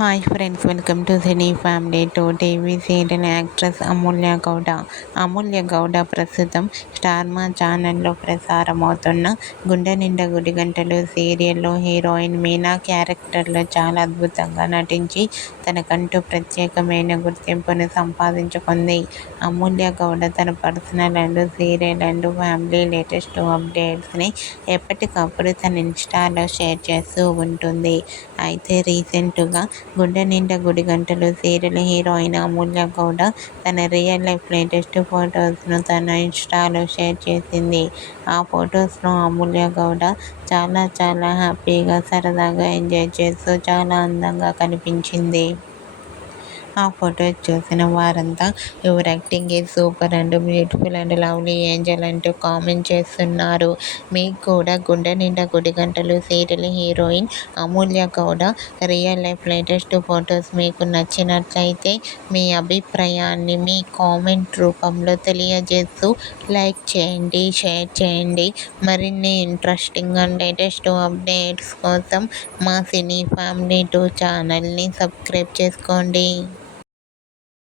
Hi friends, welcome to cine family. TV serial actress Amulya Gowda ప్రస్తుతం Star మా ఛానల్లో ప్రసారమవుతున్న గుండె నిండా గుడిగంటలు సీరియల్లో హీరోయిన్ మీనా క్యారెక్టర్లో చాలా అద్భుతంగా నటించి తనకంటూ ప్రత్యేకమైన గుర్తింపును సంపాదించుకుంది. అమూల్య గౌడ తన personal and serial and family latest అప్డేట్స్ని ఎప్పటికప్పుడు తన ఇన్స్టాలో షేర్ చేస్తూ ఉంటుంది. అయితే రీసెంట్గా గుండె నిండా గుడిగంటలు సీరియల్ హీరోయిన్ అమూల్య గౌడ తన రియల్ లైఫ్ లేటెస్ట్ ఫొటోస్ను తన ఇన్స్టాలో షేర్ చేసింది. ఆ ఫొటోస్లో అమూల్య గౌడ చాలా హ్యాపీగా, సరదాగా ఎంజాయ్ చేస్తూ చాలా అందంగా కనిపించింది. ఆ ఫొటోస్ చూసిన వారంతా your acting is super and beautiful and lovely angel అంటూ కామెంట్ చేస్తున్నారు. మీకు కూడా గుండె నిండా గుడిగంటలు serial heroine Amulya Gowda real life latest photos మీకు నచ్చినట్లయితే మీ అభిప్రాయాన్ని మీ కామెంట్ రూపంలో తెలియజేస్తూ లైక్ చేయండి, షేర్ చేయండి. మరిన్ని ఇంట్రెస్టింగ్ అండ్ లేటెస్ట్ అప్డేట్స్ కోసం మా సినీ ఫ్యామిలీ 2 ఛానల్ని సబ్స్క్రైబ్ చేసుకోండి.